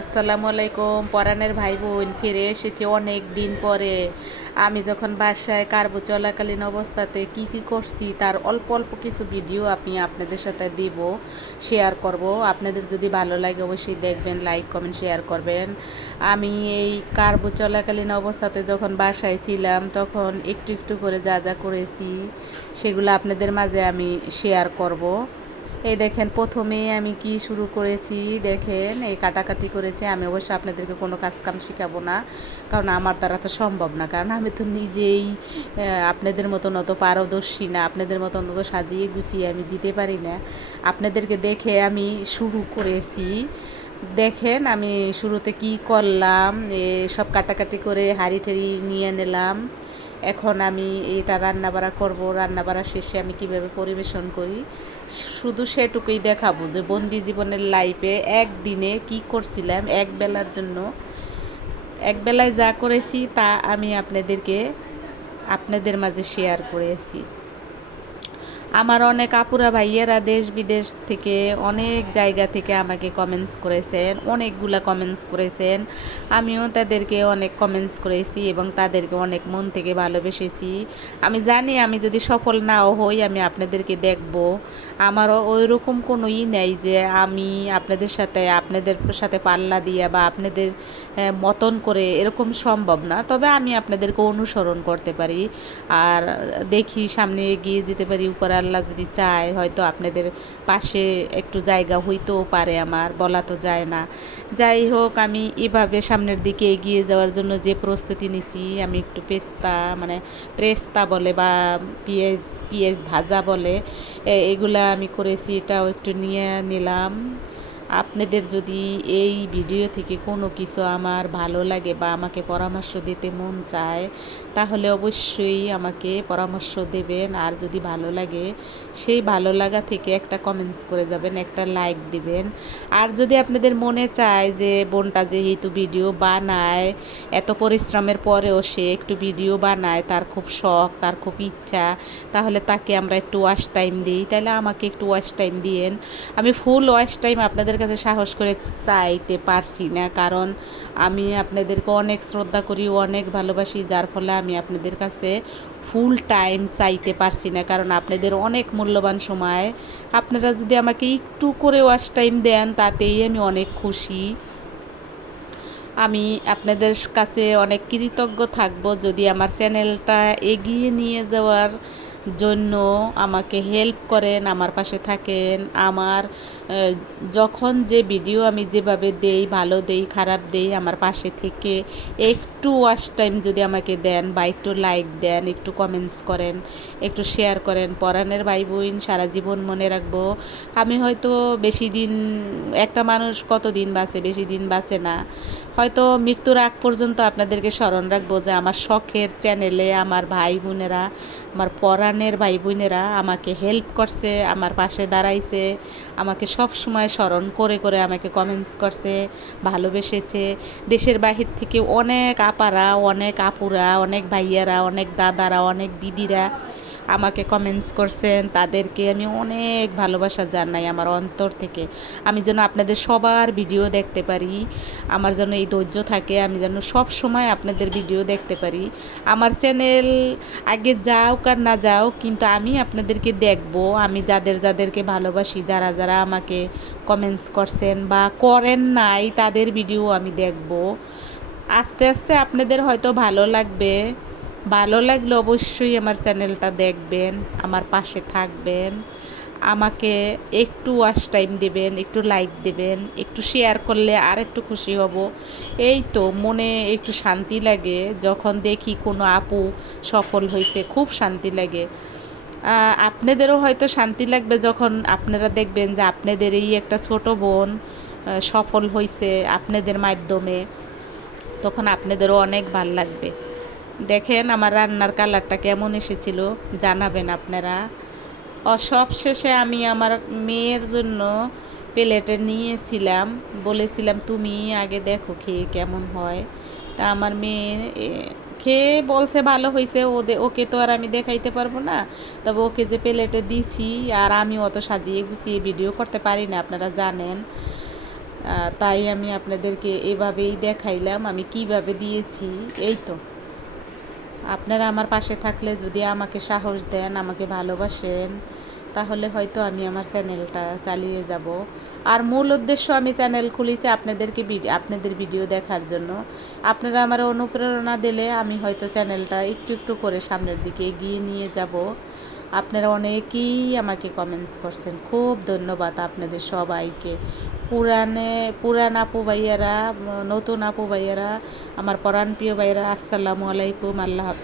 আসসালামু আলাইকুম পরাণের ভাই বোন, ফিরে এসেছি অনেক দিন পরে। আমি যখন বাসায় কার্বো চলাকালীন অবস্থাতে কি কি করছি তার অল্প অল্প কিছু ভিডিও আমি আপনাদের সাথে দিব, শেয়ার করব। আপনাদের যদি ভালো লাগে অবশ্যই দেখবেন, লাইক কমেন্ট শেয়ার করবেন। আমি এই কার্বো চলাকালীন অবস্থাতে যখন বাসায় ছিলাম তখন একটু একটু করে যা যা করেছি সেগুলো আপনাদের মাঝে আমি শেয়ার করব। এই দেখেন প্রথমে আমি কি শুরু করেছি, দেখেন এই কাটাকাটি করেছে। আমি অবশ্য আপনাদেরকে কোনো কাজ কাম শেখাবো না, কারণ আমার দ্বারা তো সম্ভব না, কারণ আমি তো নিজেই আপনাদের মতন অত পারদর্শী না, আপনাদের মতন অত সাজিয়ে গুছিয়ে আমি দিতে পারি না। আপনাদেরকে দেখে আমি শুরু করেছি। দেখেন আমি শুরুতে কি করলাম, সব কাটাকাটি করে হাঁড়ি ঠাড়ি নিয়ে নিলাম। এখন আমি এটা রান্নাবাড়া করব, রান্নাবাড়া শেষে আমি কিভাবে পরিবেশন করি শুধু সেটুকুই দেখাবো, যে বন্দি জীবনের লাইফে একদিনে কি করছিলাম, এক বেলার জন্য এক বেলায় যা করেছি তা আমি আপনাদের মাঝে শেয়ার করেছি। আমার অনেক আপুরা ভাইয়েরা দেশ বিদেশ থেকে অনেক জায়গা থেকে আমাকে কমেন্টস করেছেন, অনেকগুলা কমেন্টস করেছেন। আমিও তাদেরকে অনেক কমেন্টস করেছি এবং তাদেরকে অনেক মন থেকে ভালোবেসেছি। আমি জানি আমি যদি সফল নাও হই আমি আপনাদেরকে দেখব। আমারও ওই রকম কোনো নেই যে আমি আপনাদের সাথে পাল্লা দিয়া বা আপনাদের মতন করে, এরকম সম্ভব না। তবে আমি আপনাদেরকে অনুসরণ করতে পারি আর দেখি সামনে এগিয়ে যেতে পারি। উপর আল্লাহ যদি চায় হয়তো আপনাদের পাশে একটু জায়গা হইতেও পারে, আমার বলা তো যায় না। যাই হোক, আমি এভাবে সামনের দিকে এগিয়ে যাওয়ার জন্য যে প্রস্তুতি নিছি, আমি একটু প্রেস্তা বলে বা পিঁয়াজ ভাজা বলে, এগুলা আমি করেছি, এটাও একটু নিয়ে নিলাম। আপনাদের যদি এই ভিডিও থেকে কোনো কিছু আমার ভালো লাগে বা আমাকে পরামর্শ দিতে মন চায় তাহলে অবশ্যই আমাকে পরামর্শ দেবেন। আর যদি ভালো লাগে সেই ভালো লাগা থেকে একটা কমেন্টস করে যাবেন, একটা লাইক দিবেন। আর যদি আপনাদের মনে চায় যে বোনটা যেহেতু ভিডিও বানায়, এত পরিশ্রমের পরেও সে একটু ভিডিও বানায়, তার খুব শখ, তার খুব ইচ্ছা, তাহলে তাকে আমরা একটু ওয়াচ টাইম দিই, তাহলে আমাকে একটু ওয়াচ টাইম দিয়েন। আমি ফুল ওয়াচ টাইম আপনাদের কাছে সাহস করে চাইতে পারছি না, কারণ আমি আপনাদেরকে অনেক শ্রদ্ধা করি, অনেক ভালোবাসি, যার ফলে আমি আপনাদের কাছে ফুল টাইম চাইতে পারছি না, কারণ আপনাদের অনেক মূল্যবান সময়। আপনারা যদি আমাকে একটু করে ওয়াচ টাইম দেন তাতেই আমি অনেক খুশি। আমি আপনাদের কাছে অনেক কৃতজ্ঞ থাকব যদি আমার চ্যানেলটা এগিয়ে নিয়ে যাওয়ার জন্য আমাকে হেল্প করেন, আমার পাশে থাকেন। আমার যখন যে ভিডিও আমি যেভাবে দেই, ভালো দেই খারাপ দেই, আমার পাশে থেকে একটু ওয়াচ টাইম যদি আমাকে দেন বা একটু লাইক দেন, একটু কমেন্টস করেন, একটু শেয়ার করেন। পরাণের ভাই বোন সারা জীবন মনে রাখবো। আমি হয়তো বেশি দিন, একটা মানুষ কত দিন বাঁচে, বেশি দিন বাঁচে না, হয়তো মৃত্যুর আগ পর্যন্ত আপনাদেরকে স্মরণ রাখবো যে আমার শখের চ্যানেলে আমার ভাই বোনেরা, আমার পরাণের ভাই বোনেরা আমাকে হেল্প করছে, আমার পাশে দাঁড়াইছে, আমাকে সব সময় স্মরণ করে করে আমাকে কমেন্টস করছে, ভালোবেসেছে। দেশের বাহির থেকে অনেক আপারা, অনেক আপুরা, অনেক ভাইয়ারা, অনেক দাদারা, অনেক দিদিরা আমাকে কমেন্টস করছেন, তাদেরকে আমি অনেক ভালোবাসা জানাই আমার অন্তর থেকে। আমি যেন আপনাদের সবার ভিডিও দেখতে পারি, আমার যেন এই ধৈর্য থাকে, আমি যেন সব সময় আপনাদের ভিডিও দেখতে পারি। আমার চ্যানেল আগে যাও আর না যাও, কিন্তু আমি আপনাদেরকে দেখব। আমি যাদেরকে ভালোবাসি, যারা যারা আমাকে কমেন্টস করছেন বা করেন নাই, তাদের ভিডিও আমি দেখব। আস্তে আস্তে আপনাদের হয়তো ভালো লাগবে। ভালো লাগলে অবশ্যই আমার চ্যানেলটা দেখবেন, আমার পাশে থাকবেন, আমাকে একটু ওয়াচ টাইম দেবেন, একটু লাইক দেবেন, একটু শেয়ার করলে আর একটু খুশি হব। এই তো মনে একটু শান্তি লাগে যখন দেখি কোনো আপু সফল হয়েছে, খুব শান্তি লাগে। আপনাদেরও হয়তো শান্তি লাগবে যখন আপনারা দেখবেন যে আপনাদের এই একটা ছোট বোন সফল হয়েছে আপনাদের মাধ্যমে, তখন আপনাদেরও অনেক ভাল লাগবে। দেখেন আমার রান্নার কালারটা কেমন এসেছিল জানাবেন আপনারা। সবশেষে আমি আমার মেয়ের জন্য প্লেটে নিয়েছিলাম, বলেছিলাম তুমি আগে দেখো খেয়ে কেমন হয়। তা আমার মেয়ে খেয়ে বলছে ভালো হয়েছে। ওকে তো আর আমি দেখাইতে পারবো না, তবে ওকে যে প্লেটে দিছি, আর আমি অত সাজিয়ে গুছিয়ে ভিডিও করতে পারি না, আপনারা জানেন। তাই আমি আপনাদেরকে এভাবেই দেখাইলাম আমি কিভাবে দিয়েছি। এই তো আপনারা আমার পাশে থাকলে যদি আমাকে সাহস দেন, আমাকে ভালোবাসেন, তাহলে হয়তো আমি আমার চ্যানেলটা চালিয়ে যাব। আর মূল উদ্দেশ্য আমি চ্যানেল খুলেছি আপনাদের ভিডিও দেখার জন্য। আপনারা আমার অনুপ্রেরণা দিলে আমি হয়তো চ্যানেলটা একটু একটু করে সামনের দিকে এগিয়ে নিয়ে যাব। আপনারা অনেকেই আমাকে কমেন্টস করছেন, খুব ধন্যবাদ আপনাদের সবাইকে। পুরান আপু ভাইয়ারা, নতুন আপু ভাইয়ারা, আমার পরাণ প্রিয় ভাইয়ারা, আসসালামু আলাইকুম, আল্লাহ হাফেজ।